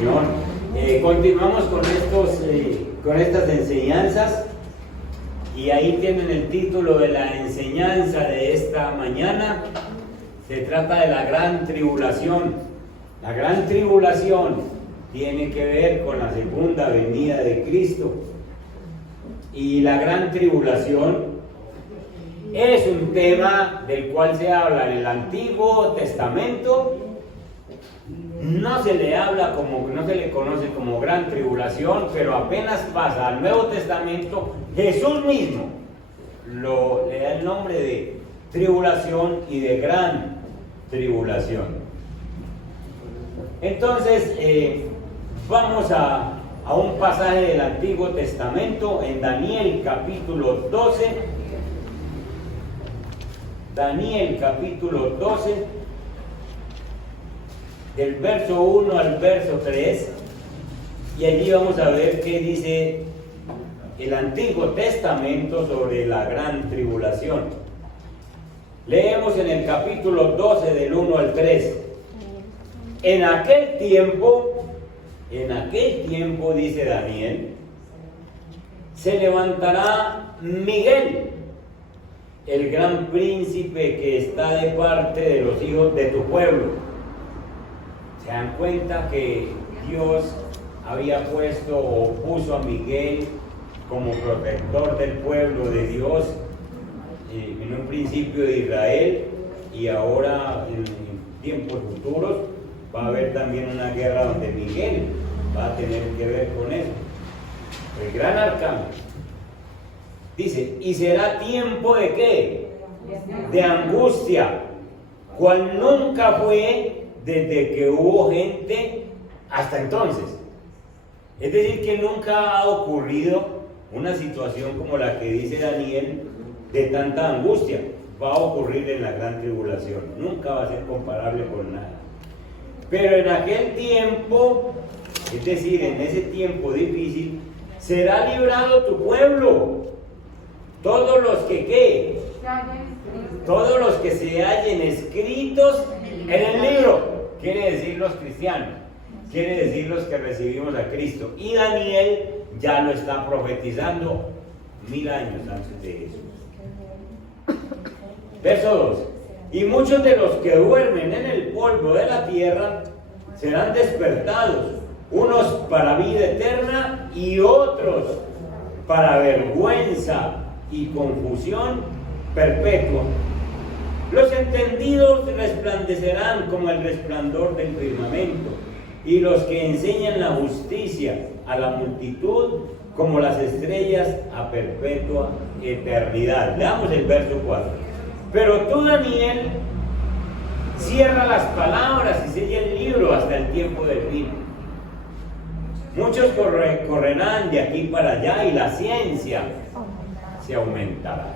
Señor. Continuamos con estas enseñanzas y ahí tienen el título de la enseñanza de esta mañana. Se trata de la gran tribulación. La gran tribulación tiene que ver con la segunda venida de Cristo. Y la gran tribulación es un tema del cual se habla en el Antiguo Testamento. No se le conoce como gran tribulación, pero apenas pasa al Nuevo Testamento, Jesús mismo le da el nombre de tribulación y de gran tribulación. Entonces, vamos a un pasaje del Antiguo Testamento en Daniel capítulo 12. Daniel capítulo 12. Del verso 1 al verso 3, y allí vamos a ver qué dice el Antiguo Testamento sobre la gran tribulación. Leemos en el capítulo 12 del 1 al 3. En aquel tiempo, dice Daniel, se levantará Miguel, el gran príncipe que está de parte de los hijos de tu pueblo. Se dan cuenta que Dios había puso a Miguel como protector del pueblo de Dios en un principio de Israel, y ahora en tiempos futuros va a haber también una guerra donde Miguel va a tener que ver con eso. El gran arcángel dice: y será tiempo de ¿qué? De angustia, cual nunca fue desde que hubo gente hasta entonces. Es decir, que nunca ha ocurrido una situación como la que dice Daniel, de tanta angustia. Va a ocurrir en la gran tribulación, nunca va a ser comparable con nada. Pero en aquel tiempo, es decir, en ese tiempo difícil, será librado tu pueblo, todos los que ¿qué? Todos los que se hallen escritos en el libro. Quiere decir los cristianos, quiere decir los que recibimos a Cristo. Y Daniel ya lo está profetizando 1000 años antes de eso. Verso 2. Y muchos de los que duermen en el polvo de la tierra serán despertados, unos para vida eterna y otros para vergüenza y confusión perpetua. Los entendidos resplandecerán como el resplandor del firmamento, y los que enseñan la justicia a la multitud como las estrellas a perpetua eternidad. Leamos el verso 4. Pero tú, Daniel, cierra las palabras y sella el libro hasta el tiempo del fin. Muchos correrán de aquí para allá, y la ciencia se aumentará.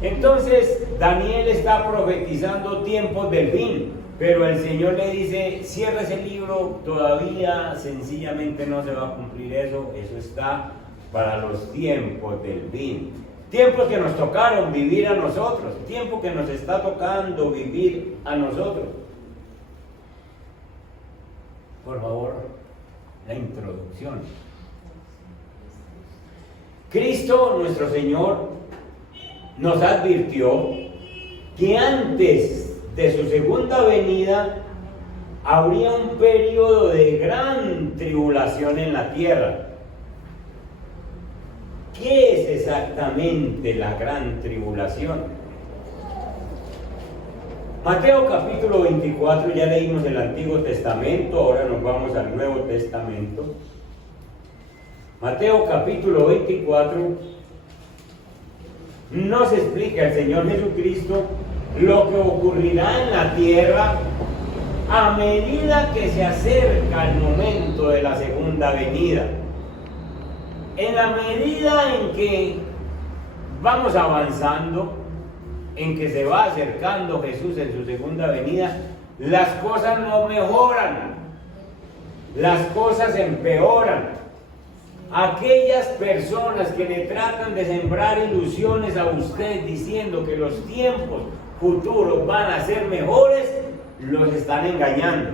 Entonces Daniel está profetizando tiempos del fin, pero el Señor le dice: cierra ese libro, todavía sencillamente no se va a cumplir eso está para los tiempos del fin. Tiempos que nos tocaron vivir a nosotros, tiempo que nos está tocando vivir a nosotros. Por favor, la introducción. Cristo, nuestro Señor, nos advirtió que antes de su segunda venida habría un periodo de gran tribulación en la tierra. ¿Qué es exactamente la gran tribulación? Mateo capítulo 24, ya leímos el Antiguo Testamento, ahora nos vamos al Nuevo Testamento. Mateo capítulo 24 nos explica el Señor Jesucristo lo que ocurrirá en la tierra a medida que se acerca el momento de la segunda venida. En la medida en que vamos avanzando, en que se va acercando Jesús en su segunda venida, las cosas no mejoran, las cosas empeoran. Aquellas personas que le tratan de sembrar ilusiones a usted diciendo que los tiempos futuros van a ser mejores, los están engañando.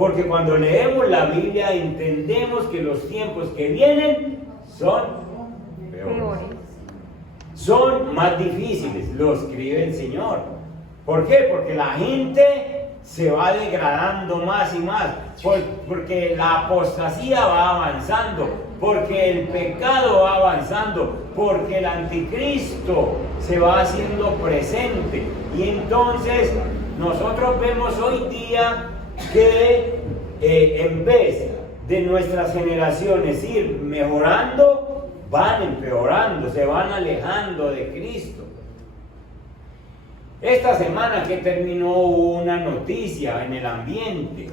Porque cuando leemos la Biblia entendemos que los tiempos que vienen son peores. Son más difíciles, lo escribe el Señor. ¿Por qué? Porque la gente se va degradando más y más, porque la apostasía va avanzando, porque el pecado va avanzando, porque el anticristo se va haciendo presente. Y entonces nosotros vemos hoy día que en vez de nuestras generaciones ir mejorando, van empeorando, se van alejando de Cristo. Esta semana que terminó hubo una noticia en el ambiente,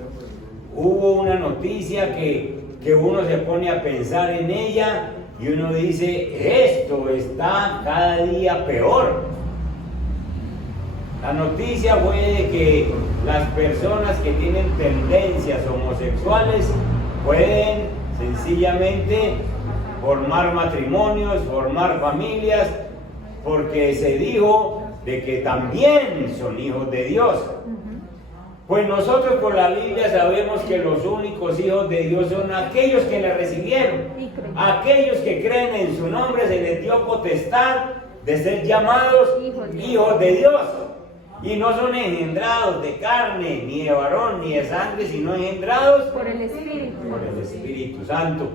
hubo una noticia que uno se pone a pensar en ella y uno dice, esto está cada día peor. La noticia fue de que las personas que tienen tendencias homosexuales pueden sencillamente formar matrimonios, formar familias, porque se dijo de que también son hijos de Dios. Pues nosotros por la Biblia sabemos que los únicos hijos de Dios son aquellos que le recibieron, aquellos que creen en su nombre, se les dio potestad de ser llamados hijos de Dios. Y no son engendrados de carne, ni de varón, ni de sangre, sino engendrados por el Espíritu Santo.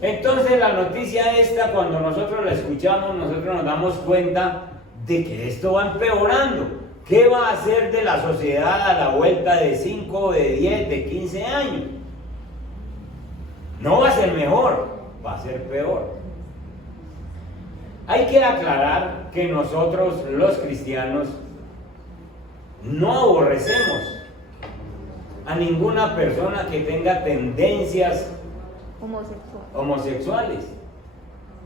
Entonces la noticia esta, cuando nosotros la escuchamos, nosotros nos damos cuenta de que esto va empeorando. ¿Qué va a hacer de la sociedad a la vuelta de 5, de 10, de 15 años? No va a ser mejor, va a ser peor. Hay que aclarar que nosotros los cristianos no aborrecemos a ninguna persona que tenga tendencias homosexuales,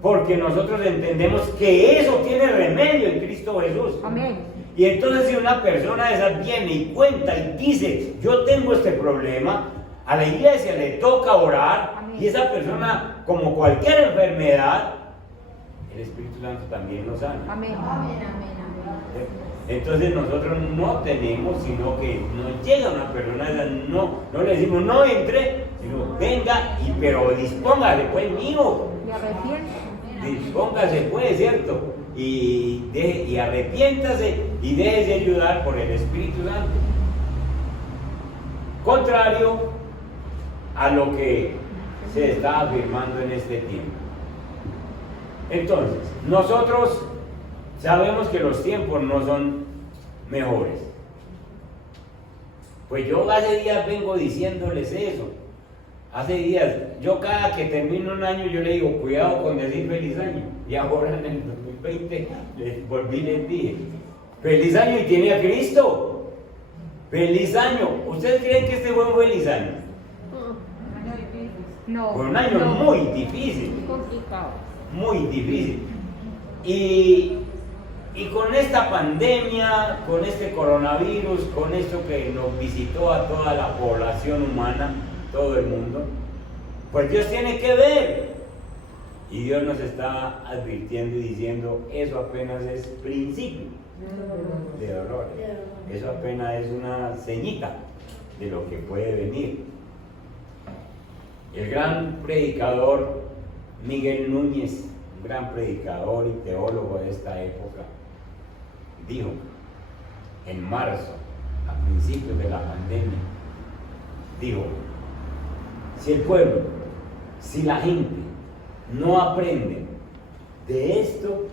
porque nosotros entendemos que eso tiene remedio en Cristo Jesús. Amén. Y entonces si una persona de esas viene y cuenta y dice, yo tengo este problema, a la iglesia le toca orar. Amén. Y esa persona, como cualquier enfermedad, el Espíritu Santo también nos sana. Amén. Amén, amén, Entonces nosotros no tenemos, sino que nos llega una persona, no le decimos no entre, sino venga, pero dispóngase pues mío. Y arrepiéntase. Dispóngase pues, ¿cierto? Y arrepiéntase y déjese ayudar por el Espíritu Santo. Contrario a lo que se está afirmando en este tiempo. Entonces, nosotros sabemos que los tiempos no son mejores. Pues yo hace días vengo diciéndoles eso. Hace días, yo cada que termino un año yo le digo, cuidado con decir feliz año. Y ahora en el 2020 les volví y les dije, feliz año y tiene a Cristo. Feliz año. ¿Ustedes creen que este fue un feliz año? No. Fue un año muy difícil. Complicado. Muy difícil. Y con esta pandemia, con este coronavirus, con esto que nos visitó a toda la población humana, todo el mundo, pues Dios tiene que ver. Y Dios nos está advirtiendo y diciendo, eso apenas es principio de dolores. Eso apenas es una ceñita de lo que puede venir. El gran predicador Miguel Núñez, un gran predicador y teólogo de esta época, dijo en marzo, a principios de la pandemia, dijo, si el pueblo, si la gente no aprende de esto,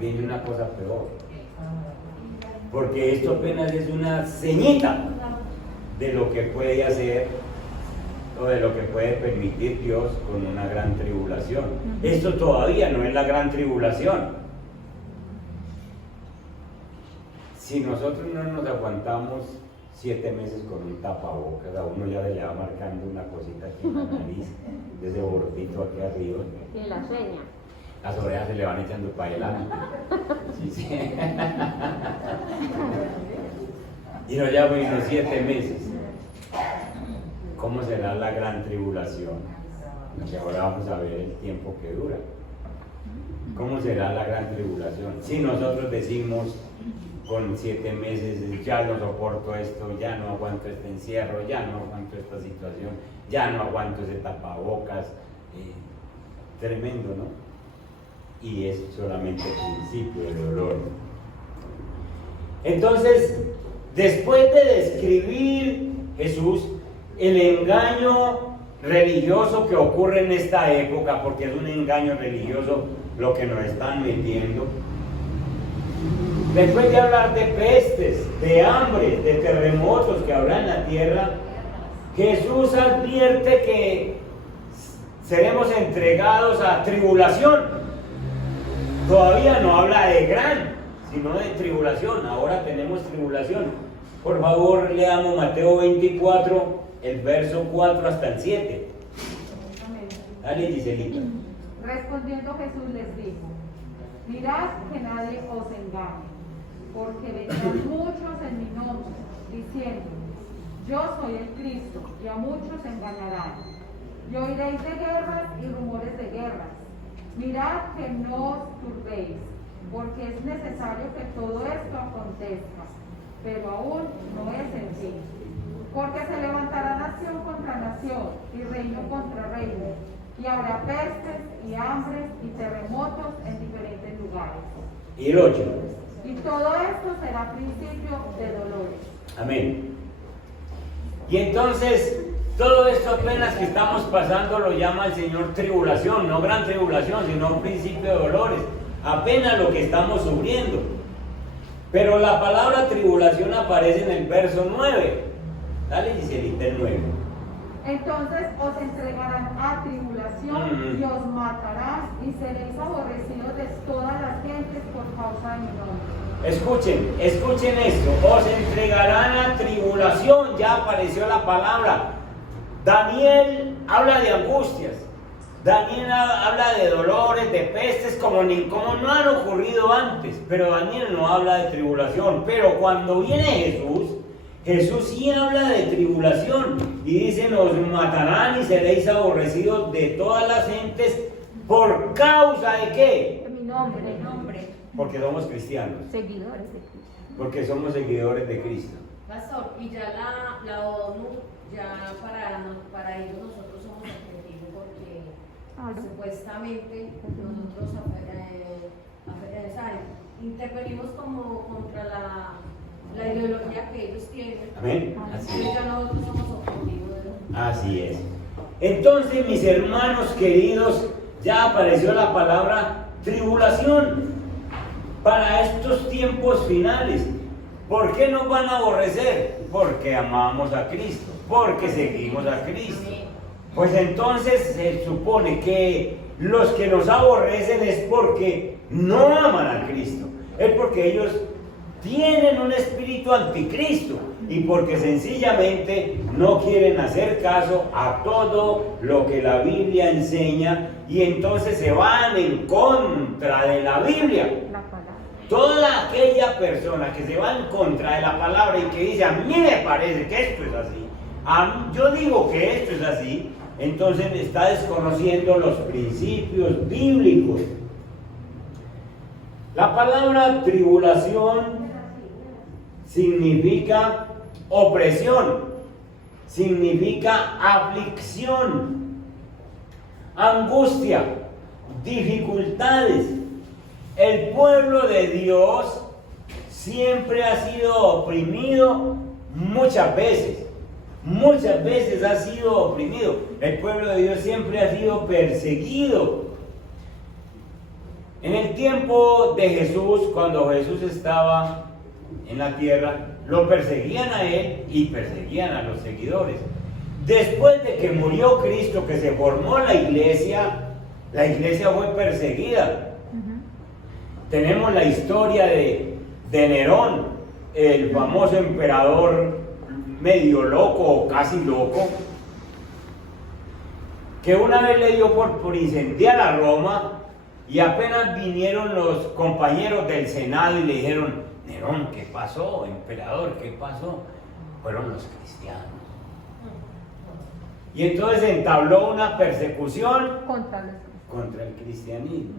viene una cosa peor. Porque esto apenas es una ceñita de lo que puede hacer o de lo que puede permitir Dios con una gran tribulación. Esto todavía no es la gran tribulación. Si nosotros no nos aguantamos 7 meses con un tapabocas, a uno ya se le va marcando una cosita aquí en la nariz, de ese bordito aquí arriba. Y en la sueña. Las orejas se le van echando para adelante. Sí, sí. Y nos llevamos unos 7 meses. ¿Cómo será la gran tribulación? Y ahora vamos a ver el tiempo que dura. ¿Cómo será la gran tribulación? Si nosotros decimos, con 7 meses, ya no soporto esto, ya no aguanto este encierro, ya no aguanto esta situación, ya no aguanto ese tapabocas. Tremendo, ¿no? Y es solamente el principio del dolor. Entonces, después de describir Jesús el engaño religioso que ocurre en esta época, porque es un engaño religioso lo que nos están metiendo, después de hablar de pestes, de hambre, de terremotos que habrá en la tierra, Jesús advierte que seremos entregados a tribulación. Todavía no habla de gran, sino de tribulación. Ahora tenemos tribulación. Por favor, leamos Mateo 24, el verso 4 hasta el 7. Dale, Giselita. Respondiendo Jesús les dijo: mirad que nadie os engañe, porque vendrán muchos en mi nombre, diciendo: yo soy el Cristo, y a muchos engañarán. Y oiréis de guerras y rumores de guerras. Mirad que no os turbéis, porque es necesario que todo esto acontezca, pero aún no es el fin. Porque se levantará nación contra nación, y reino contra reino, y habrá pestes y hambres y terremotos en diferentes lugares. Y el 8. Y todo esto será principio de dolores. Amén. Y entonces, todo esto apenas que estamos pasando lo llama el Señor tribulación, no gran tribulación, sino un principio de dolores. Apenas lo que estamos sufriendo. Pero la palabra tribulación aparece en el verso 9. Dale, Giselita, el 9. Entonces os entregarán a tribulación y os matarán, y seréis aborrecidos de todas las gentes por causa de mi nombre. Escuchen esto. Os entregarán a tribulación. Ya apareció la palabra. Daniel habla de angustias. Daniel habla de dolores, de pestes, como no han ocurrido antes. Pero Daniel no habla de tribulación. Pero cuando viene Jesús sí habla de tribulación. Y dice: nos matarán y seréis aborrecidos de todas las gentes. ¿Por causa de qué? De mi nombre. Porque somos cristianos. Seguidores de Cristo. Porque somos seguidores de Cristo. Pastor, y ya la ONU, ya para ellos nosotros somos objetivo porque supuestamente nosotros intervenimos como contra la ideología que ellos tienen. Amén. Así Entonces es. ya nosotros somos objetivo de Así es. Entonces, mis hermanos queridos, ya apareció la palabra tribulación para estos tiempos finales. ¿Por qué nos van a aborrecer? Porque amamos a Cristo, porque seguimos a Cristo. Pues entonces se supone que los que nos aborrecen es porque no aman a Cristo, es porque ellos tienen un espíritu anticristo y porque sencillamente no quieren hacer caso a todo lo que la Biblia enseña, y entonces se van en contra de la Biblia. La palabra. Toda aquella persona que se va en contra de la palabra y que dice: a mí me parece que esto es así, yo digo que esto es así, entonces está desconociendo los principios bíblicos. La palabra tribulación significa opresión, significa aflicción, angustia, dificultades. El pueblo de Dios siempre ha sido oprimido muchas veces ha sido oprimido. El pueblo de Dios siempre ha sido perseguido. En el tiempo de Jesús, cuando Jesús estaba en la tierra, lo perseguían a él y perseguían a los seguidores. Después de que murió Cristo, que se formó la iglesia fue perseguida. Tenemos la historia de Nerón, el famoso emperador medio loco o casi loco, que una vez le dio por incendiar a Roma, y apenas vinieron los compañeros del Senado y le dijeron: Nerón, ¿qué pasó? Emperador, ¿qué pasó? Fueron los cristianos. Y entonces entabló una persecución contra el cristianismo.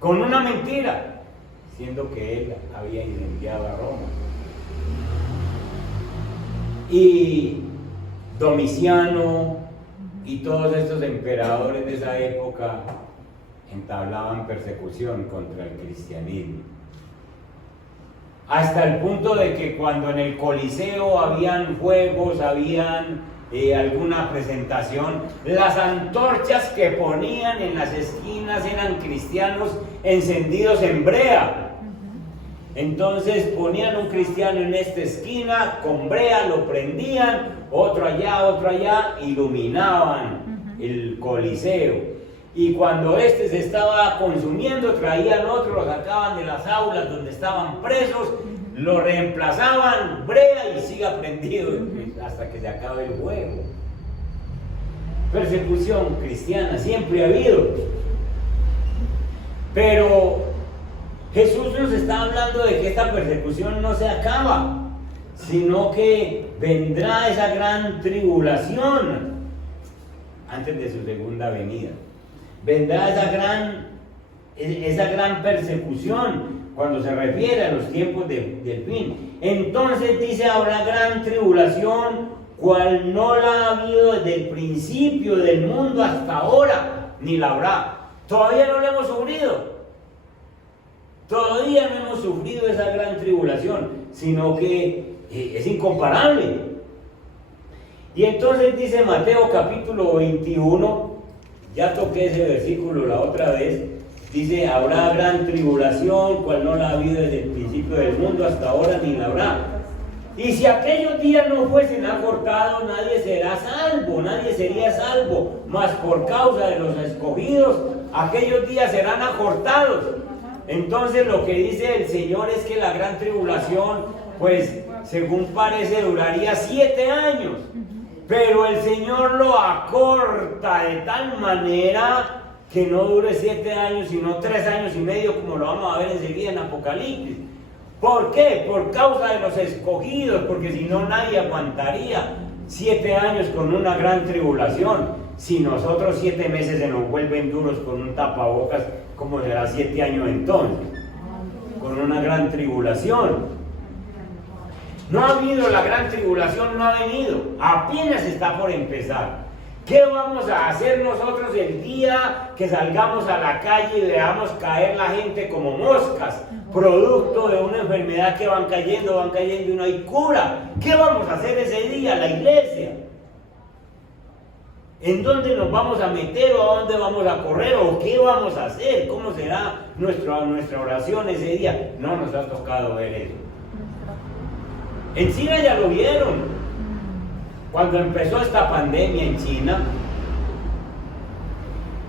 Con una mentira. siendo que él había incendiado a Roma. Y Domiciano y todos estos emperadores de esa época entablaban persecución contra el cristianismo. Hasta el punto de que cuando en el Coliseo habían juegos, habían alguna presentación, las antorchas que ponían en las esquinas eran cristianos encendidos en brea. Entonces ponían un cristiano en esta esquina, con brea lo prendían, otro allá, iluminaban el Coliseo. Y cuando este se estaba consumiendo, traían otro, lo sacaban de las aulas donde estaban presos, lo reemplazaban, brea y siga prendido hasta que se acabe el juego. Persecución cristiana siempre ha habido. Pero Jesús nos está hablando de que esta persecución no se acaba, sino que vendrá esa gran tribulación antes de su segunda venida. Vendrá esa gran persecución cuando se refiere a los tiempos del fin. Entonces dice, habrá gran tribulación, cual no la ha habido desde el principio del mundo hasta ahora, ni la habrá. Todavía no la hemos sufrido. Todavía no hemos sufrido esa gran tribulación, sino que es incomparable. Y entonces dice Mateo capítulo 21, ya toqué ese versículo la otra vez, dice, habrá gran tribulación, cual no la ha habido desde el principio del mundo hasta ahora, ni la habrá. Y si aquellos días no fuesen acortados, nadie será salvo, nadie sería salvo, mas por causa de los escogidos, aquellos días serán acortados. Entonces lo que dice el Señor es que la gran tribulación, pues según parece, duraría 7 años. Pero el Señor lo acorta de tal manera que no dure 7 años, sino 3 años y medio, como lo vamos a ver enseguida en Apocalipsis. ¿Por qué? Por causa de los escogidos, porque si no nadie aguantaría 7 años con una gran tribulación. Si nosotros 7 meses se nos vuelven duros con un tapabocas, ¿cómo será 7 años entonces? Con una gran tribulación. No ha habido la gran tribulación, no ha venido, apenas está por empezar. ¿Qué vamos a hacer nosotros el día que salgamos a la calle y veamos caer la gente como moscas, producto de una enfermedad que van cayendo y no hay cura? ¿Qué vamos a hacer ese día, la iglesia? ¿En dónde nos vamos a meter o a dónde vamos a correr o qué vamos a hacer? ¿Cómo será nuestra oración ese día? No nos ha tocado ver eso. En China ya lo vieron. Cuando empezó esta pandemia en China,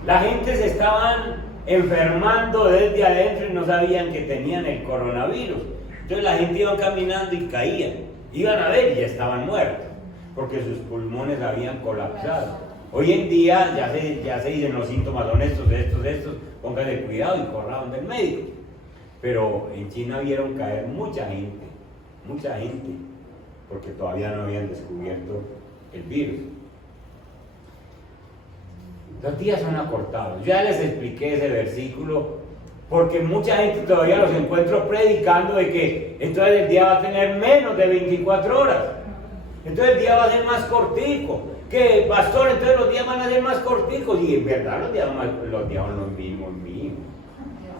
la gente se estaban enfermando desde adentro y no sabían que tenían el coronavirus. Entonces la gente iba caminando y caían. Iban a ver y ya estaban muertos, porque sus pulmones habían colapsado. Hoy en día ya se dicen los síntomas son estos, póngale cuidado y corran del médico. Pero en China vieron caer mucha gente, porque todavía no habían descubierto el virus. Los días son acortados. Ya les expliqué ese versículo, porque mucha gente todavía los encuentro predicando de que entonces el día va a tener menos de 24 horas. Entonces el día va a ser más cortico. Que pastor, entonces los días van a ser más corticos. Y en verdad los días son los mismos.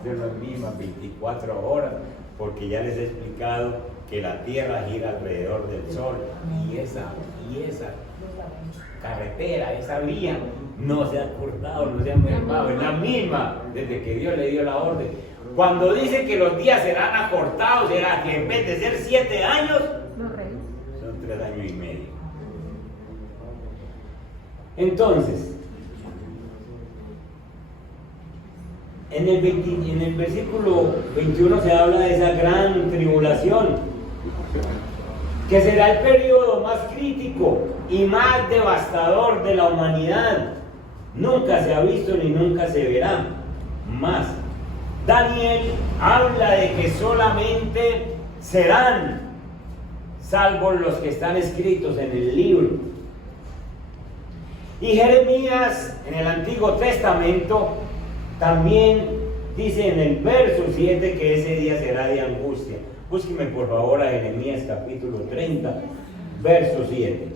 Son las mismas 24 horas, porque ya les he explicado que la tierra gira alrededor del sol y esa carretera, esa vía no se ha cortado, no se ha mermado, es la misma desde que Dios le dio la orden. Cuando dice que los días serán acortados, será que en vez de ser 7 años, son 3 años y medio. Entonces, en el versículo 21 se habla de esa gran tribulación, que será el periodo más crítico y más devastador de la humanidad. Nunca se ha visto ni nunca se verá más. Daniel habla de que solamente serán salvos los que están escritos en el libro. Y Jeremías en el Antiguo Testamento también dice en el verso 7 que ese día será de angustia. Búsqueme por favor a Jeremías capítulo 30, verso 7.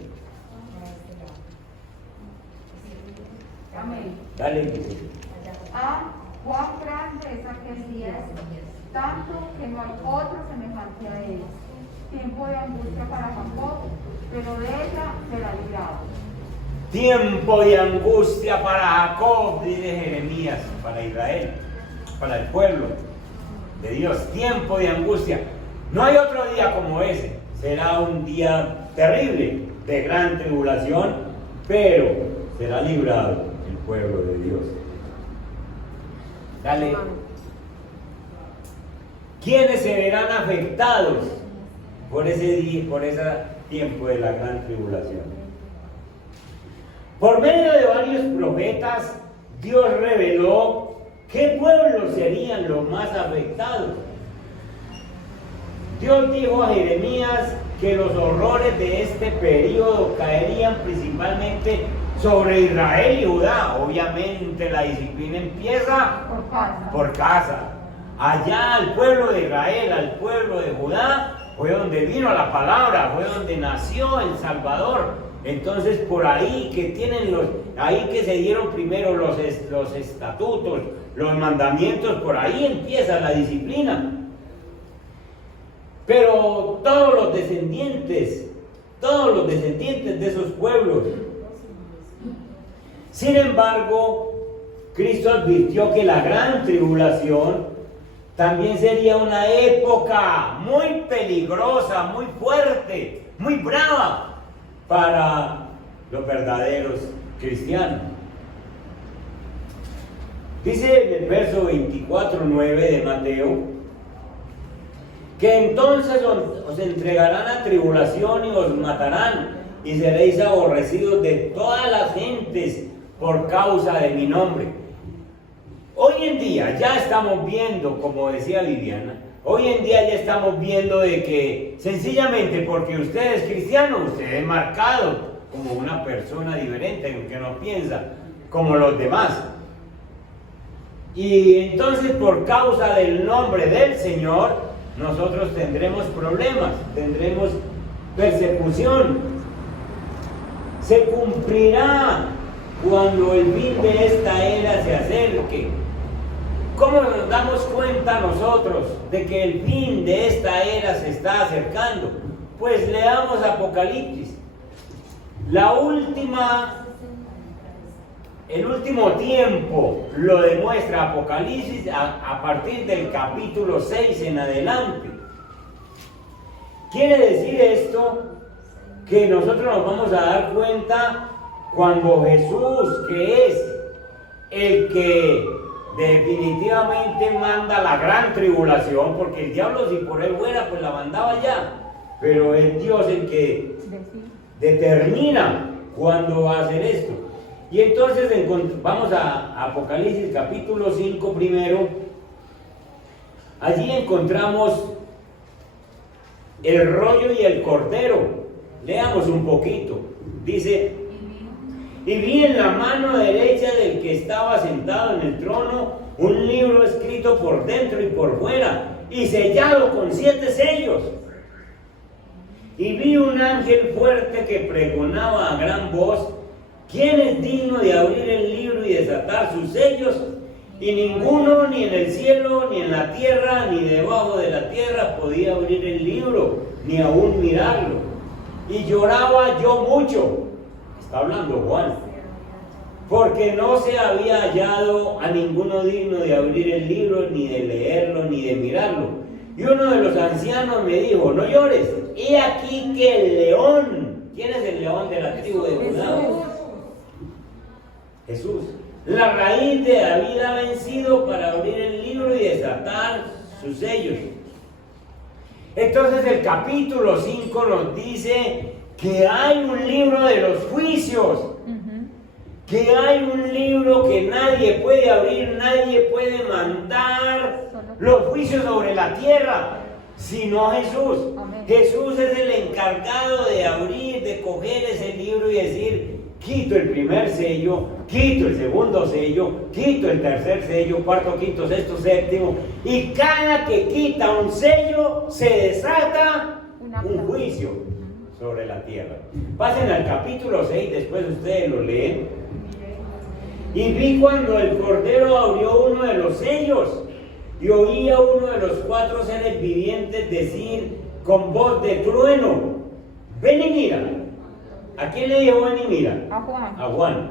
Amén. Dale, dice. Cuán grande es aquel día, tanto que no hay otro semejante a él. Tiempo de angustia para Jacob, pero de ella será librado. Tiempo de angustia para Jacob, dice Jeremías, para Israel, para el pueblo de Dios. Tiempo de angustia. No hay otro día como ese. Será un día terrible, de gran tribulación, pero será librado el pueblo de Dios. Dale. ¿Quiénes se verán afectados por ese día, por ese tiempo de la gran tribulación? Por medio de varios profetas, Dios reveló qué pueblos serían los más afectados. Dios dijo a Jeremías que los horrores de este periodo caerían principalmente sobre Israel y Judá. Obviamente la disciplina empieza por casa. Allá al pueblo de Israel, al pueblo de Judá, fue donde vino la palabra, fue donde nació el Salvador. Entonces por ahí que tienen ahí que se dieron primero los estatutos, los mandamientos, por ahí empieza la disciplina. Pero todos los descendientes de esos pueblos. Sin embargo, Cristo advirtió que la gran tribulación también sería una época muy peligrosa, muy fuerte, muy brava para los verdaderos cristianos. Dice en el verso 24:9 de Mateo que entonces os entregarán a tribulación y os matarán y seréis aborrecidos de todas las gentes por causa de mi nombre. Hoy en día ya estamos viendo, como decía Viviana, hoy en día ya estamos viendo de que sencillamente porque usted es cristiano, usted es marcado como una persona diferente, que no piensa como los demás. Y entonces por causa del nombre del Señor, nosotros tendremos problemas, tendremos persecución. Se cumplirá cuando el fin de esta era se acerque. ¿Cómo nos damos cuenta nosotros de que el fin de esta era se está acercando? Pues leamos Apocalipsis. El último tiempo lo demuestra Apocalipsis a partir del capítulo 6 en adelante. Quiere decir esto que nosotros nos vamos a dar cuenta cuando Jesús, que es el que definitivamente manda la gran tribulación, porque el diablo si por él fuera pues la mandaba ya, pero es Dios el que determina cuándo va a hacer esto. Y entonces vamos a Apocalipsis capítulo 5 primero. Allí encontramos el rollo y el cordero. Leamos un poquito. Dice: y vi en la mano derecha del que estaba sentado en el trono un libro escrito por dentro y por fuera y sellado con 7 sellos. Y vi un ángel fuerte que pregonaba a gran voz: ¿quién es digno de abrir el libro y desatar sus sellos? Y ninguno, ni en el cielo, ni en la tierra, ni debajo de la tierra, podía abrir el libro, ni aún mirarlo. Y lloraba yo mucho. Está hablando Juan. Porque no se había hallado a ninguno digno de abrir el libro, ni de leerlo, ni de mirarlo. Y uno de los ancianos me dijo: no llores, he aquí que el león. ¿Quién es el león de la tribu de Judá? Jesús. La raíz de David ha vencido para abrir el libro y desatar sus sellos. Entonces el capítulo 5 nos dice que hay un libro de los juicios, que hay un libro que nadie puede abrir, nadie puede mandar los juicios sobre la tierra, sino Jesús. Jesús es el encargado de abrir, de coger ese libro y decir: quito el primer sello, quito el segundo sello, quito el tercer sello, cuarto, quinto, sexto, séptimo, y cada que quita un sello se desata un juicio sobre la tierra. Pasen al capítulo 6, después ustedes lo leen. Y vi cuando el Cordero abrió uno de los sellos, y oí a uno de los 4 seres vivientes decir con voz de trueno: ven y mira. ¿A quién le dijo ven y mira? A Juan. A Juan.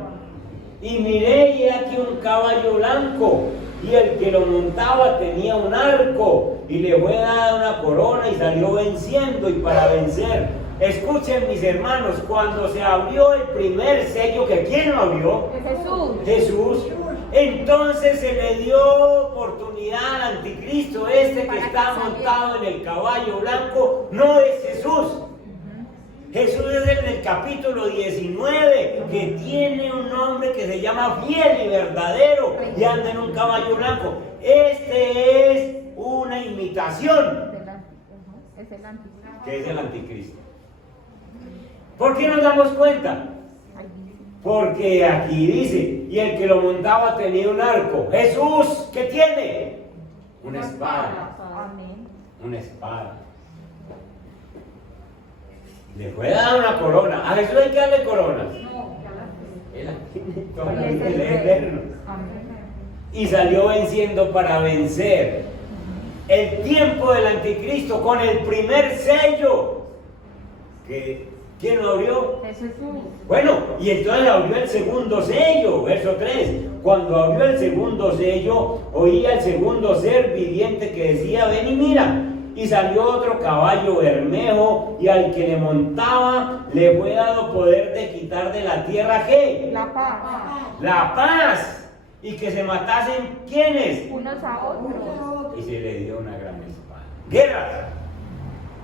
Y miré y aquí un caballo blanco, y el que lo montaba tenía un arco, y le fue dada una corona, y salió venciendo y para vencer. Escuchen, mis hermanos, cuando se abrió el primer sello, que ¿quién lo abrió? Jesús. Jesús. Entonces se le dio oportunidad al anticristo, este que está montado en el caballo blanco, no es Jesús. Jesús es el del capítulo 19, que tiene un nombre que se llama fiel y verdadero, y anda en un caballo blanco. Este es una imitación, Es el anticristo. que es el anticristo. ¿Por qué nos damos cuenta? Porque aquí dice, y el que lo montaba tenía un arco. Jesús, ¿qué tiene? Una espada. Amén. Una espada. Le fue dada una corona. A Jesús hay que darle coronas. Él aquí el eterno. Y salió venciendo para vencer el tiempo del anticristo con el primer sello. ¿Quién lo abrió? Jesús. Bueno, y entonces abrió el segundo sello, verso 3. Cuando abrió el segundo sello, oía el segundo ser viviente que decía: ven y mira. Y salió otro caballo bermejo, y al que le montaba le fue dado poder de quitar de la tierra, ¿qué? La paz. La paz. Y que se matasen, ¿quiénes? Unos a otros. Y se le dio una gran espada. Guerras,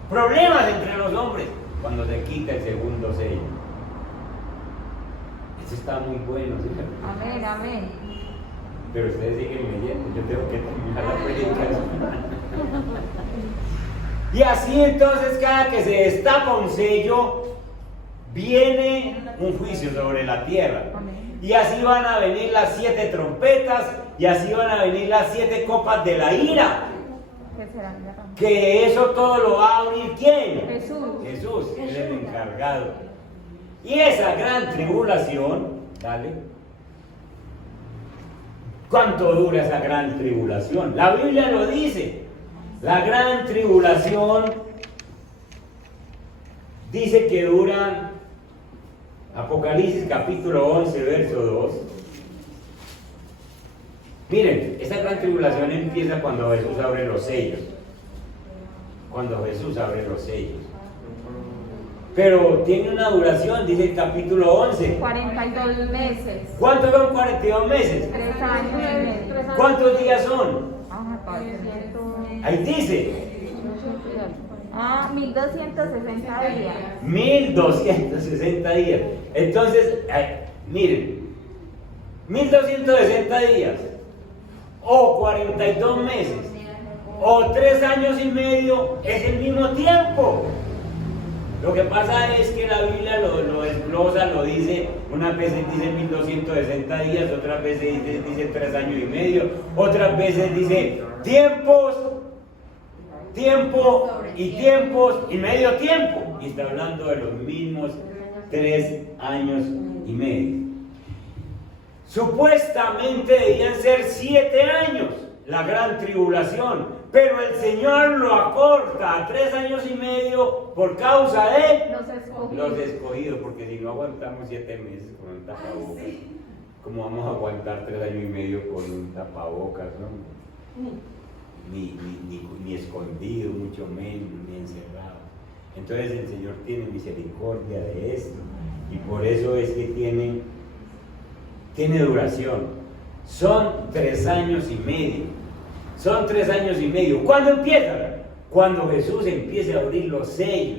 problemas entre los hombres cuando se quita el segundo sello. Eso está muy bueno, ¿sí? Amén, amén. Pero ustedes siguen leyendo, yo tengo que terminar la predicación. Y así entonces, cada que se destapa un sello, viene un juicio sobre la tierra. Y así van a venir las 7 trompetas, y así van a venir las 7 copas de la ira. Que eso todo lo va a abrir ¿quién? Jesús. Jesús, es el encargado. Y esa gran tribulación, dale. ¿Cuánto dura esa gran tribulación? La Biblia lo dice. La gran tribulación dice que dura, Apocalipsis capítulo 11, verso 2. Miren, esa gran tribulación empieza cuando Jesús abre los sellos. Cuando Jesús abre los sellos. Pero tiene una duración, dice el capítulo 11. 42 meses. ¿Cuántos son 42 meses? 3 años. ¿Cuántos días son? Ahí 300. dice. 1260 días. 1260 días. Entonces, miren, 1260 días, o 42 meses, o 3 años y medio, es el mismo tiempo. Lo que pasa es que la Biblia lo desglosa, lo dice, unas veces dice 1260 días, otras veces dice 3 años y medio, otras veces dice tiempos, tiempo y tiempos y medio tiempo. Y está hablando de los mismos 3 años y medio. Supuestamente debían ser 7 años la gran tribulación, pero el Señor lo acorta a 3 años y medio por causa de los escogidos, porque si no aguantamos 7 meses con un tapabocas, ¿cómo vamos a aguantar 3 años y medio con un tapabocas, no? Ni escondido, mucho menos, ni encerrado. Entonces el Señor tiene misericordia de esto, y por eso es que tiene duración. Son 3 años y medio. Son 3 años y medio. ¿Cuándo empiezan? Cuando Jesús empiece a abrir los sellos.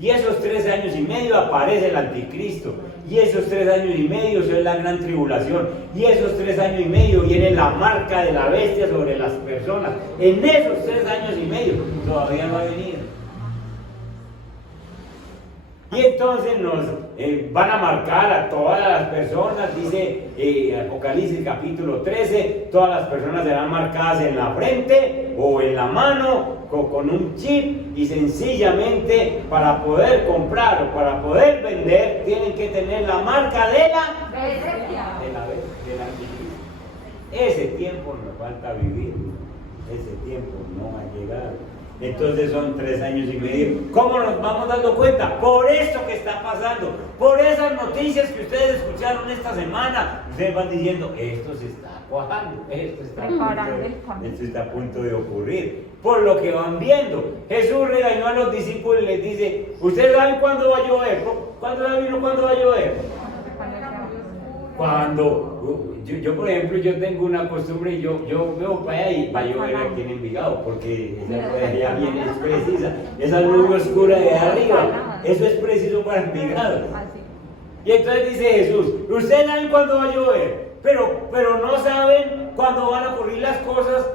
Y esos 3 años y medio aparece el anticristo. Y esos 3 años y medio son la gran tribulación. Y esos 3 años y medio viene la marca de la bestia sobre las personas. En esos 3 años y medio todavía no ha venido. Y entonces nos van a marcar a todas las personas, dice Apocalipsis capítulo 13, todas las personas serán marcadas en la frente o en la mano con un chip, y sencillamente para poder comprar o para poder vender tienen que tener la marca de la anticristo. Ese tiempo nos falta vivir, ese tiempo no va a llegar. Entonces son 3 años y medio. ¿Cómo nos vamos dando cuenta? Por esto que está pasando, por esas noticias que ustedes escucharon esta semana. Ustedes van diciendo, esto se está cuajando, esto está a punto de ocurrir. Por lo que van viendo. Jesús regañó a los discípulos y les dice, ¿ustedes saben cuándo va a llover? ¿Cuándo va a llover? Cuando yo por ejemplo, yo tengo una costumbre y yo veo para allá y va a llover aquí en Envigado, porque esa de allá viene es precisa, esa nube oscura de arriba, eso es preciso para Envigado. Y entonces dice Jesús, ustedes saben cuándo va a llover, pero no saben cuándo van a ocurrir las cosas.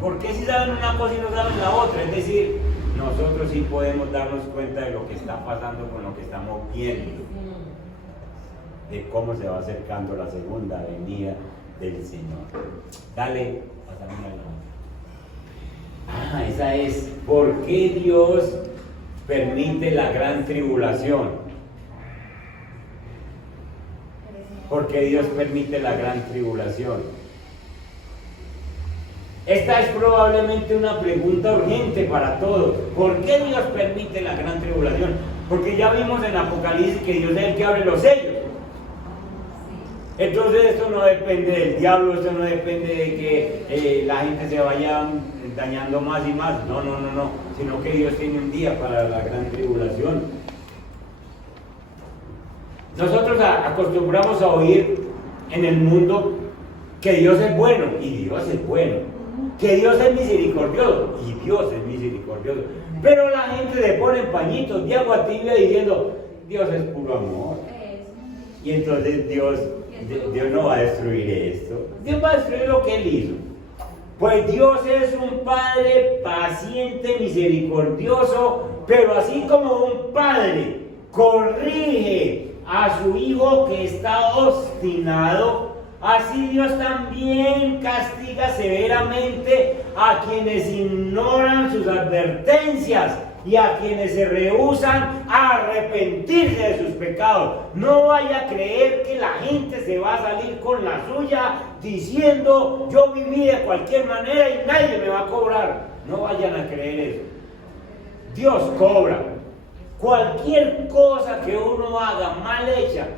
¿Por qué si saben una cosa y no saben la otra? Es decir, nosotros sí podemos darnos cuenta de lo que está pasando con lo que estamos viendo, de cómo se va acercando la segunda venida del Señor. Dale, pásame la. Esa es, ¿por qué Dios permite la gran tribulación? ¿Por qué Dios permite la gran tribulación? Esta es probablemente una pregunta urgente para todos. ¿Por qué Dios permite la gran tribulación? Porque ya vimos en Apocalipsis que Dios es el que abre los sellos. Entonces esto no depende del diablo, esto no depende de que la gente se vaya dañando más y más. No, sino que Dios tiene un día para la gran tribulación. Nosotros acostumbramos a oír en el mundo que Dios es bueno, y Dios es bueno. Que Dios es misericordioso, y Dios es misericordioso. Pero la gente le pone pañitos de agua tibia diciendo, Dios es puro amor. Y entonces Dios no va a destruir esto. Dios va a destruir lo que Él hizo. Pues Dios es un Padre paciente, misericordioso, pero así como un padre corrige a su hijo que está obstinado, así Dios también castiga severamente a quienes ignoran sus advertencias y a quienes se rehúsan a arrepentirse de sus pecados. No vaya a creer que la gente se va a salir con la suya diciendo, yo viví de cualquier manera y nadie me va a cobrar. No vayan a creer eso. Dios cobra. Cualquier cosa que uno haga mal hecha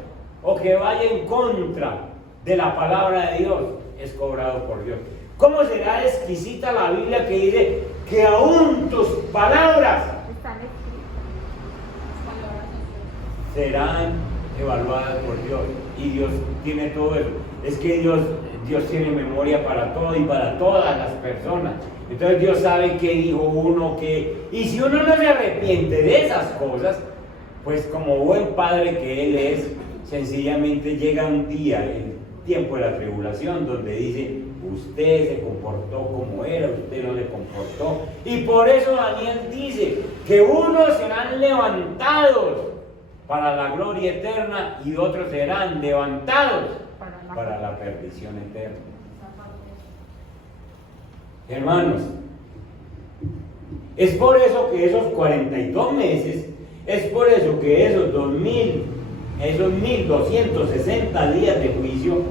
o que vaya en contra de la palabra de Dios es cobrado por Dios. ¿Cómo será exquisita la Biblia que dice que aún tus palabras serán evaluadas por Dios? Y Dios tiene todo eso. Es que Dios tiene memoria para todo y para todas las personas. Entonces Dios sabe qué dijo uno, y si uno no se arrepiente de esas cosas, pues como buen padre que Él es, sencillamente llega un día, el tiempo de la tribulación, donde dice, usted se comportó como era, usted no le comportó. Y por eso Daniel dice que unos serán levantados para la gloria eterna y otros serán levantados para la perdición eterna. Hermanos, es por eso que esos 42 meses, es por eso que esos 1260 días de juicio,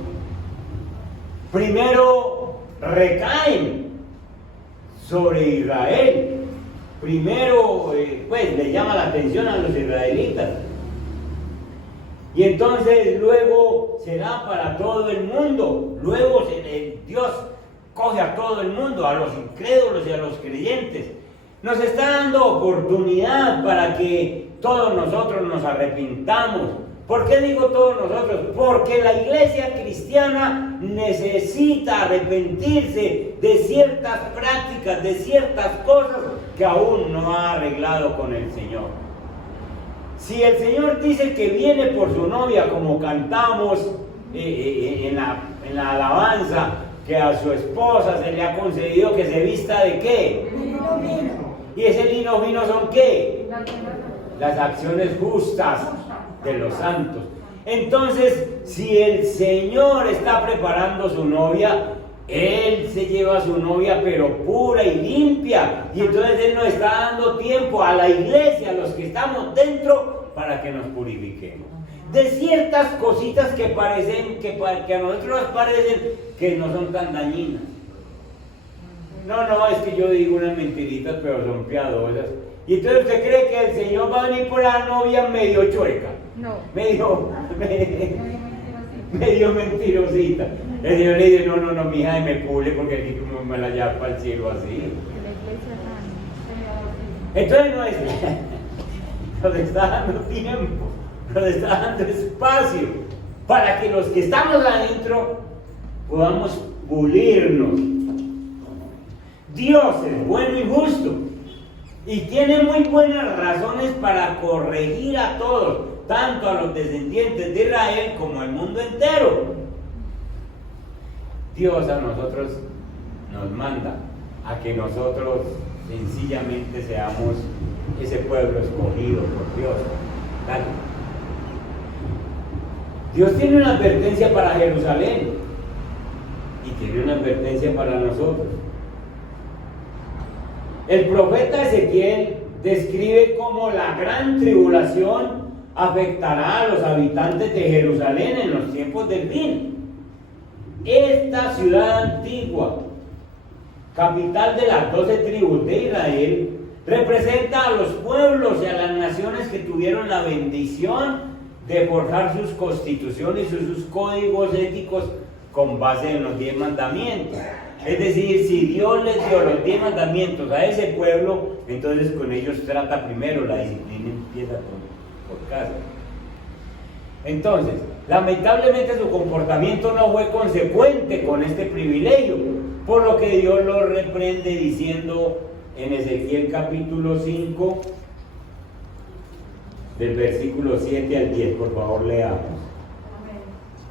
primero recaen sobre Israel. Primero, pues, le llama la atención a los israelitas. Y entonces luego será para todo el mundo. Luego Dios coge a todo el mundo, a los incrédulos y a los creyentes. Nos está dando oportunidad para que todos nosotros nos arrepintamos. ¿Por qué digo todos nosotros? Porque la iglesia cristiana necesita arrepentirse de ciertas prácticas, de ciertas cosas que aún no ha arreglado con el Señor. Si el Señor dice que viene por su novia, como cantamos en la alabanza, que a su esposa se le ha concedido que se vista de ¿qué? Lino fino. ¿Y ese lino fino son qué? las acciones justas de los santos. Entonces, si el Señor está preparando su novia, Él se lleva a su novia pero pura y limpia, y entonces Él nos está dando tiempo a la iglesia, a los que estamos dentro, para que nos purifiquemos de ciertas cositas que parecen, que a nosotros nos parecen que no son tan dañinas. No, es que yo digo unas mentiritas, pero son piadosas. Y entonces usted cree que el Señor va a venir por la novia medio chueca, No. medio mentirosita. El Señor le dice, no, mi hija, me pule porque aquí me la lleva para el cielo así. Entonces no es, nos está dando tiempo, nos está dando espacio para que los que estamos adentro podamos pulirnos. Dios es bueno y justo y tiene muy buenas razones para corregir a todos, tanto a los descendientes de Israel como al mundo entero. Dios a nosotros nos manda a que nosotros sencillamente seamos ese pueblo escogido por Dios. Dale. Dios tiene una advertencia para Jerusalén y tiene una advertencia para nosotros. El profeta Ezequiel describe cómo la gran tribulación afectará a los habitantes de Jerusalén en los tiempos del fin. Esta ciudad antigua, capital de las 12 tribus de Israel, representa a los pueblos y a las naciones que tuvieron la bendición de forjar sus constituciones y sus códigos éticos con base en los 10 mandamientos. Es decir, si Dios les dio los 10 mandamientos a ese pueblo, entonces con ellos trata primero, la disciplina empieza por casa. Entonces, lamentablemente su comportamiento no fue consecuente con este privilegio, por lo que Dios lo reprende diciendo en Ezequiel capítulo 5, del versículo 7 al 10, por favor leamos. Amén.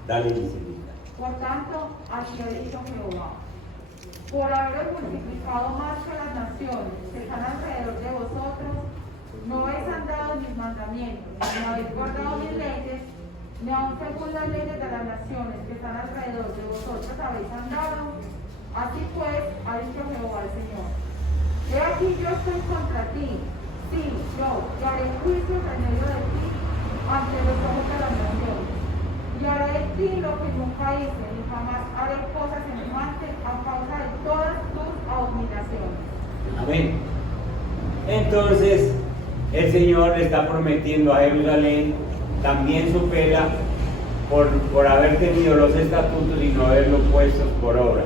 Dale, Licelita. Por tanto, así ha dicho Jehová: por haber multiplicado más que las naciones que están alrededor de vosotros, no habéis andado en mis mandamientos, no habéis guardado mis leyes, ni aun según las leyes de las naciones que están alrededor de vosotros habéis andado. Así pues, ha dicho Jehová el Señor: he aquí yo estoy contra ti, sí, yo, y haré juicios en medio de ti ante los ojos de las naciones. Y haré de ti lo que nunca hice, ni jamás haré cosas semejantes a causa de todas tus abominaciones. Amén. Entonces, el Señor le está prometiendo a Jerusalén también su pela por haber tenido los estatutos y no haberlos puestos por obra.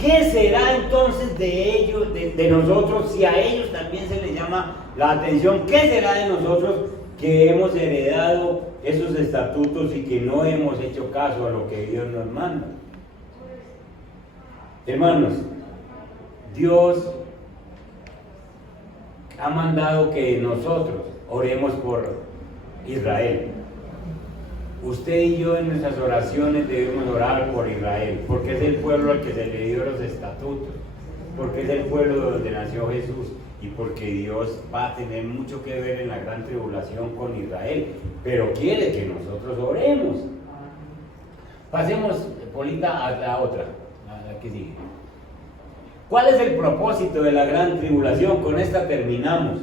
¿Qué será entonces de ellos, de nosotros, si a ellos también se les llama la atención? ¿Qué será de nosotros que hemos heredado esos estatutos y que no hemos hecho caso a lo que Dios nos manda? Hermanos, Dios ha mandado que nosotros oremos por Israel. Usted y yo en nuestras oraciones debemos orar por Israel, porque es el pueblo al que se le dio los estatutos, porque es el pueblo donde nació Jesús y porque Dios va a tener mucho que ver en la gran tribulación con Israel, pero quiere que nosotros oremos. Pasemos, Polita, a la otra, a la que sigue. ¿Cuál es el propósito de la gran tribulación? Con esta terminamos.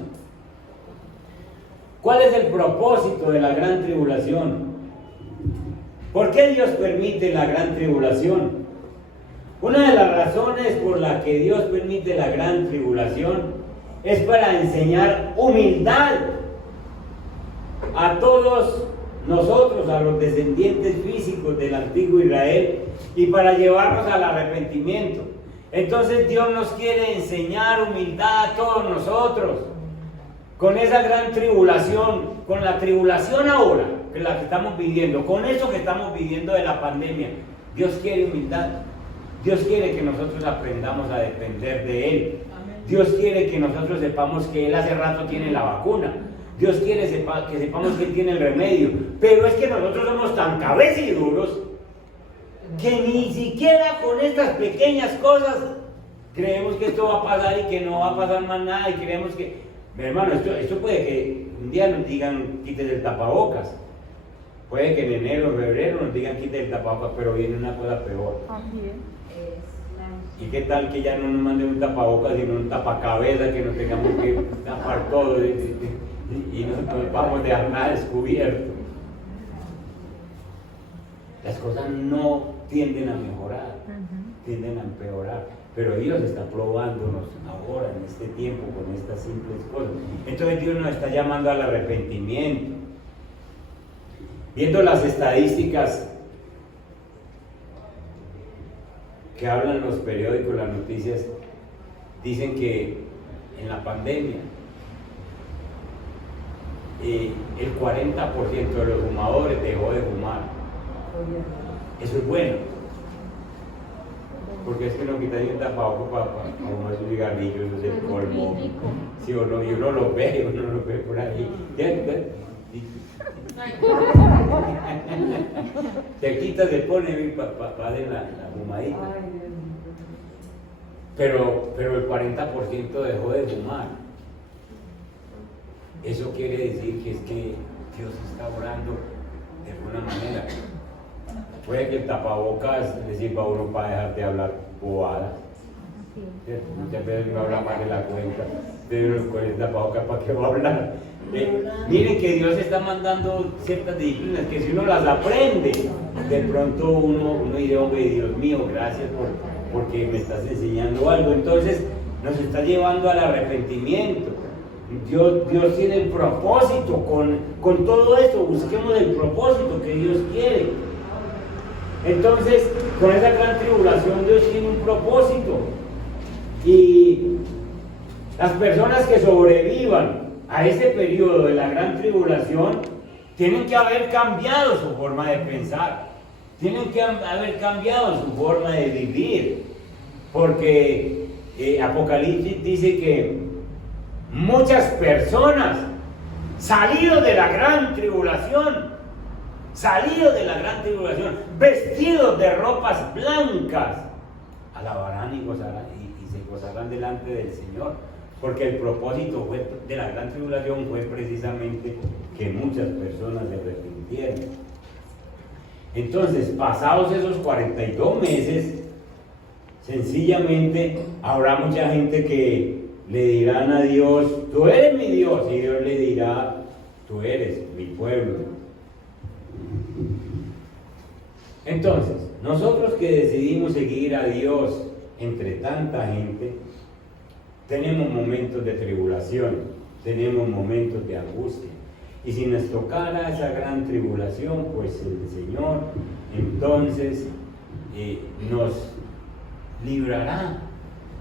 ¿Cuál es el propósito de la gran tribulación? ¿Por qué Dios permite la gran tribulación? Una de las razones por la que Dios permite la gran tribulación es para enseñar humildad a todos nosotros, a los descendientes físicos del antiguo Israel, y para llevarnos al arrepentimiento. Entonces Dios nos quiere enseñar humildad a todos nosotros. Con esa gran tribulación, con la tribulación ahora, que la que estamos viviendo, con eso que estamos viviendo de la pandemia, Dios quiere humildad. Dios quiere que nosotros aprendamos a depender de Él. Dios quiere que nosotros sepamos que Él hace rato tiene la vacuna. Dios quiere que sepamos que Él tiene el remedio. Pero es que nosotros somos tan cabeciduros que ni siquiera con estas pequeñas cosas creemos que esto va a pasar y que no va a pasar más nada, y creemos que... Hermano, esto puede que un día nos digan quítese el tapabocas. Puede que en enero o febrero nos digan quítese el tapabocas, pero viene una cosa peor. ¿Y qué tal que ya no nos manden un tapabocas, sino un tapacabeza, que no tengamos que tapar todo y no vamos a dejar nada descubierto? Las cosas no tienden a mejorar, tienden a empeorar, pero Dios está probándonos ahora, en este tiempo, con estas simples cosas. Entonces Dios nos está llamando al arrepentimiento. Viendo las estadísticas que hablan los periódicos, las noticias, dicen que en la pandemia el 40% de los fumadores dejó de fumar. Eso es bueno, porque es que no quitan ni un tapabocas para fumar sus cigarrillos, eso es el colmo. Sí, y uno lo ve por ahí. Se quita, se pone para de la fumadita. Pero el 40% dejó de fumar. Eso quiere decir que es que Dios está obrando de alguna manera. Puede que el tapabocas le sirva a uno para dejar de hablar bobadas. Muchas veces uno habla más de la cuenta, pero con el tapabocas, ¿para qué va a hablar? Miren que Dios está mandando ciertas disciplinas que si uno las aprende, de pronto uno dice, hombre, Dios mío, gracias porque me estás enseñando algo. Entonces nos está llevando al arrepentimiento. Dios tiene el propósito con todo esto. Busquemos el propósito que Dios quiere. Entonces, con esa gran tribulación, Dios tiene un propósito. Y las personas que sobrevivan a ese periodo de la gran tribulación tienen que haber cambiado su forma de pensar, tienen que haber cambiado su forma de vivir, porque Apocalipsis dice que muchas personas salidos de la gran tribulación, vestidos de ropas blancas, alabarán y gozarán y se gozarán delante del Señor. Porque el propósito de la gran tribulación fue precisamente que muchas personas se arrepintieran. Entonces, pasados esos 42 meses, sencillamente habrá mucha gente que le dirán a Dios, tú eres mi Dios, y Dios le dirá, tú eres mi pueblo. Entonces, nosotros que decidimos seguir a Dios entre tanta gente, tenemos momentos de tribulación, tenemos momentos de angustia. Y si nos tocara esa gran tribulación, pues el Señor entonces nos librará,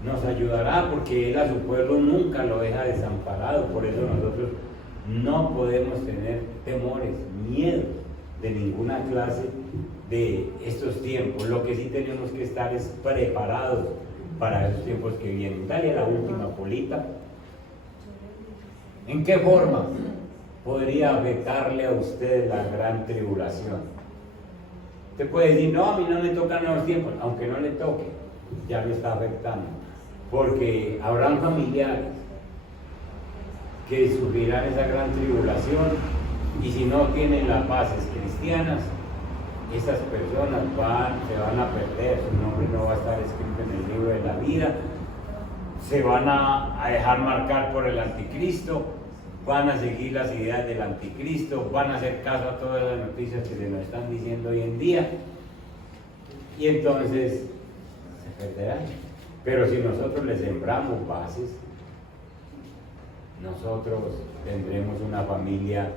nos ayudará, porque Él a su pueblo nunca lo deja desamparado. Por eso nosotros no podemos tener temores, miedos de ninguna clase de estos tiempos. Lo que sí tenemos que estar es preparados para esos tiempos que vienen. Dale la última polita. ¿En qué forma podría afectarle a usted la gran tribulación? Usted puede decir, no, a mí no me tocan nuevos tiempos. Aunque no le toque, ya le está afectando, porque habrán familiares que sufrirán esa gran tribulación, y si no tienen las bases cristianas, esas personas se van a perder, su nombre no va a estar escrito en el libro de la vida, se van a dejar marcar por el anticristo, van a seguir las ideas del anticristo, van a hacer caso a todas las noticias que se nos están diciendo hoy en día, y entonces se perderán. Pero si nosotros les sembramos bases, nosotros tendremos una familia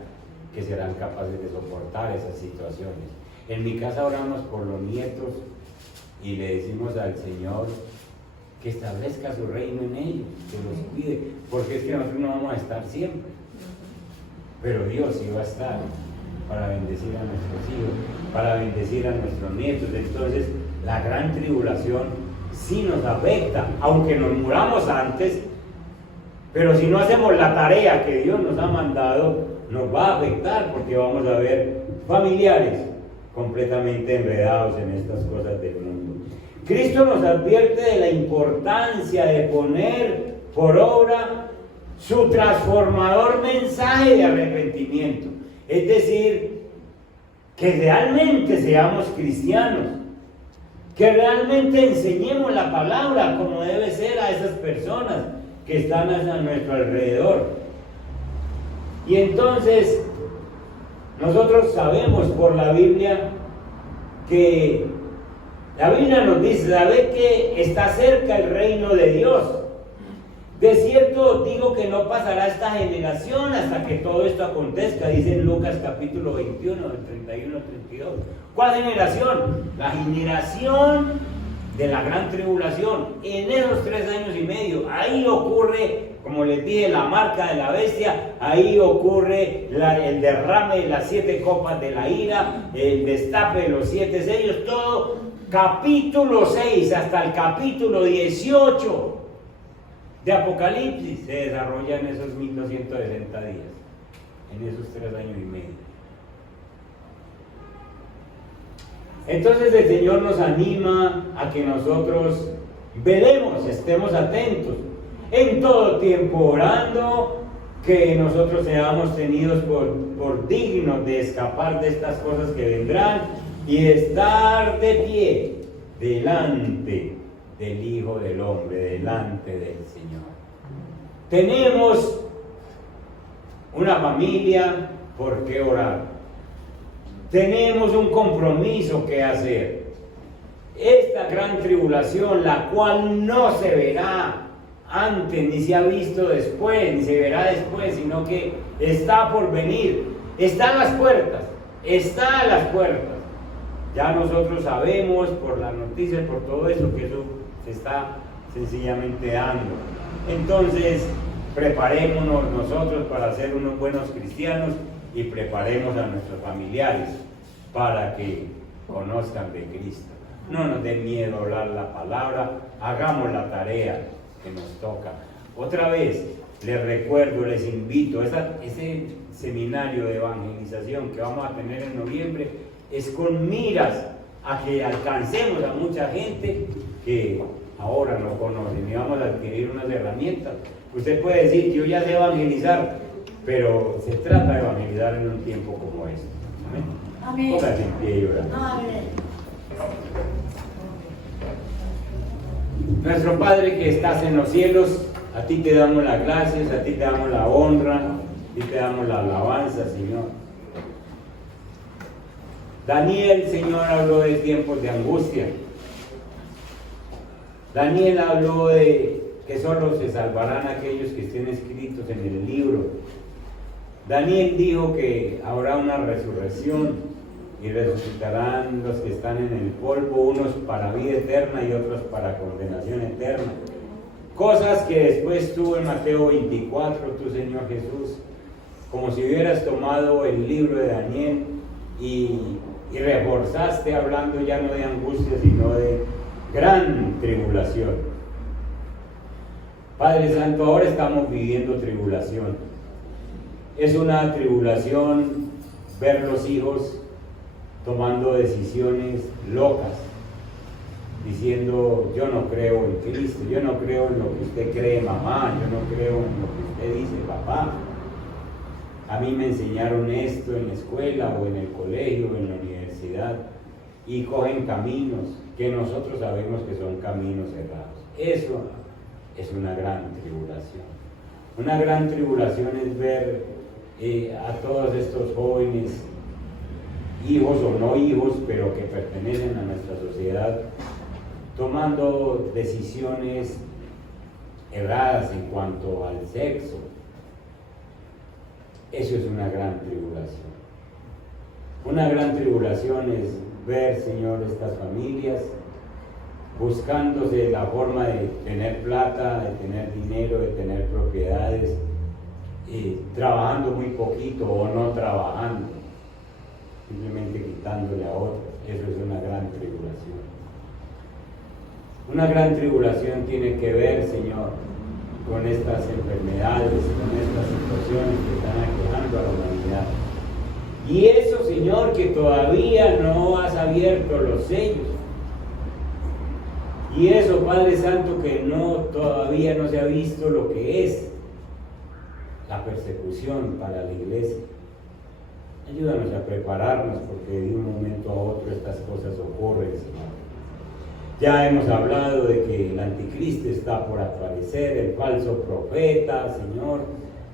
que serán capaces de soportar esas situaciones. En mi casa oramos por los nietos y le decimos al Señor que establezca su reino en ellos, que los cuide, porque es que nosotros no vamos a estar siempre, pero Dios sí va a estar para bendecir a nuestros hijos, para bendecir a nuestros nietos. Entonces la gran tribulación sí nos afecta, aunque nos muramos antes, pero si no hacemos la tarea que Dios nos ha mandado, nos va a afectar, porque vamos a ver familiares completamente enredados en estas cosas del mundo. Cristo nos advierte de la importancia de poner por obra su transformador mensaje de arrepentimiento. Es decir, que realmente seamos cristianos, que realmente enseñemos la palabra como debe ser a esas personas que están a nuestro alrededor. Y entonces, nosotros sabemos por la Biblia que la Biblia nos dice, ¿sabe que está cerca el reino de Dios? De cierto digo que no pasará esta generación hasta que todo esto acontezca, dice en Lucas capítulo 21, del 31 al 32. ¿Cuál generación? La generación de la gran tribulación. En esos 3 años y medio, ahí ocurre, como les dije, la marca de la bestia, ahí ocurre el derrame de las 7 copas de la ira, el destape de los 7 sellos, todo capítulo 6 hasta el capítulo 18 de Apocalipsis se desarrolla en esos 1260 días, en esos 3 años y medio. Entonces el Señor nos anima a que nosotros velemos, estemos atentos, en todo tiempo orando, que nosotros seamos tenidos por dignos de escapar de estas cosas que vendrán y estar de pie delante del Hijo del Hombre, delante del Señor. Tenemos una familia por qué orar. Tenemos un compromiso que hacer. Esta gran tribulación, la cual no se verá antes, ni se ha visto después, ni se verá después, sino que está por venir, está a las puertas, está a las puertas. Ya nosotros sabemos por las noticias, por todo eso, que eso se está sencillamente dando. Entonces, preparémonos nosotros para ser unos buenos cristianos y preparemos a nuestros familiares para que conozcan de Cristo. No nos dé miedo hablar la palabra, hagamos la tarea que nos toca. Otra vez, les recuerdo, les invito, ese seminario de evangelización que vamos a tener en noviembre es con miras a que alcancemos a mucha gente que ahora no conocen y vamos a adquirir unas herramientas. Usted puede decir, yo ya sé evangelizar, pero se trata de evangelizar en un tiempo como este. Amén. Amén. Póngase en pie y ora. Amén. Nuestro Padre que estás en los cielos, a ti te damos las gracias, a ti te damos la honra, a ti te damos la alabanza, Señor. Daniel, Señor, habló de tiempos de angustia. Daniel habló de que solo se salvarán aquellos que estén escritos en el libro. Daniel dijo que habrá una resurrección y resucitarán los que están en el polvo, unos para vida eterna y otros para condenación eterna. Cosas que después tú en Mateo 24, tú Señor Jesús, como si hubieras tomado el libro de Daniel y reforzaste hablando ya no de angustia, sino de gran tribulación. Padre Santo, ahora estamos viviendo tribulación. Es una tribulación ver los hijos tomando decisiones locas, diciendo, yo no creo en Cristo, yo no creo en lo que usted cree, mamá, yo no creo en lo que usted dice, papá. A mí me enseñaron esto en la escuela o en el colegio o en la universidad, y cogen caminos que nosotros sabemos que son caminos errados. Eso es una gran tribulación. Una gran tribulación es ver a todos estos jóvenes, hijos o no hijos, pero que pertenecen a nuestra sociedad, tomando decisiones erradas en cuanto al sexo. Eso es una gran tribulación. Una gran tribulación es ver, Señor, estas familias buscándose la forma de tener plata, de tener dinero, de tener propiedades, trabajando muy poquito o no trabajando, simplemente quitándole a otros. Eso es una gran tribulación. Una gran tribulación tiene que ver, Señor, con estas enfermedades, con estas situaciones que están aquejando a la humanidad. Y eso, Señor, que todavía no has abierto los sellos. Y eso, Padre Santo, que todavía no se ha visto lo que es. la persecución para la iglesia. Ayúdanos a prepararnos, porque de un momento a otro estas cosas ocurren, Señor. Ya hemos hablado de que el anticristo está por aparecer, el falso profeta, Señor,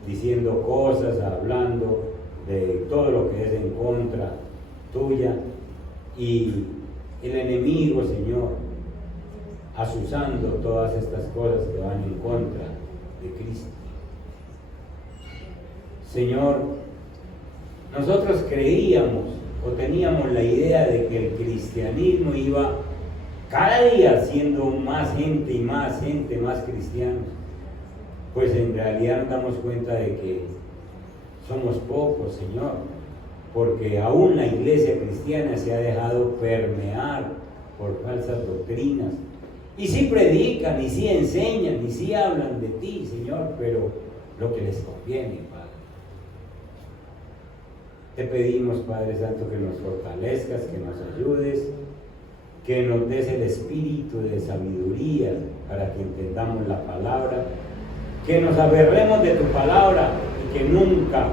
diciendo cosas, hablando de todo lo que es en contra tuya, y el enemigo, Señor, azuzando todas estas cosas que van en contra de Cristo. Señor, nosotros creíamos o teníamos la idea de que el cristianismo iba cada día siendo más gente y más gente, más cristianos. Pues en realidad nos damos cuenta de que somos pocos, Señor, porque aún la iglesia cristiana se ha dejado permear por falsas doctrinas. Y sí predican, y sí enseñan, y sí hablan de ti, Señor, pero lo que les conviene, Padre. Te pedimos, Padre Santo, que nos fortalezcas, que nos ayudes, que nos des el espíritu de sabiduría para que entendamos la palabra, que nos aferremos de tu palabra y que nunca,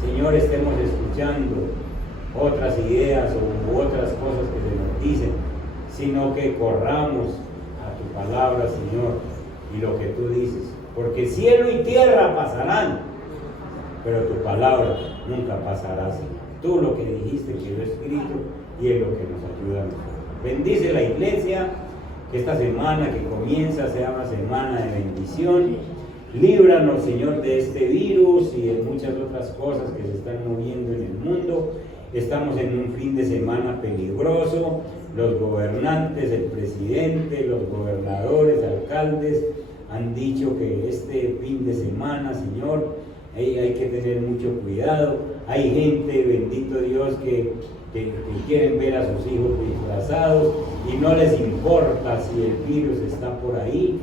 Señor, estemos escuchando otras ideas u otras cosas que se nos dicen, sino que corramos a tu palabra, Señor, y lo que tú dices, porque cielo y tierra pasarán, pero tu palabra nunca pasará, Señor. Tú lo que dijiste quedó escrito y es lo que nos ayuda a nosotros. Bendice la iglesia, que esta semana que comienza sea una semana de bendición. Líbranos, Señor, de este virus y de muchas otras cosas que se están moviendo en el mundo. Estamos en un fin de semana peligroso. Los gobernantes, el presidente, los gobernadores, alcaldes han dicho que este fin de semana, Señor, hay que tener mucho cuidado. Hay gente, bendito Dios, que quieren ver a sus hijos disfrazados y no les importa si el virus está por ahí,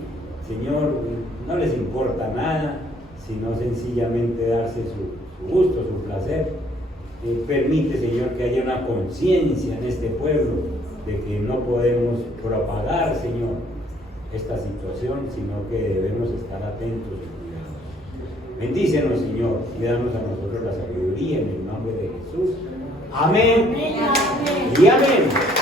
Señor, no les importa nada, sino sencillamente darse su gusto, su placer. Permite, Señor, que haya una conciencia en este pueblo de que no podemos propagar, Señor, esta situación, sino que debemos estar atentos y cuidados. Bendícenos, Señor, y danos a nosotros la sabiduría en el nombre de Jesús. Amén. Amén. Y amén.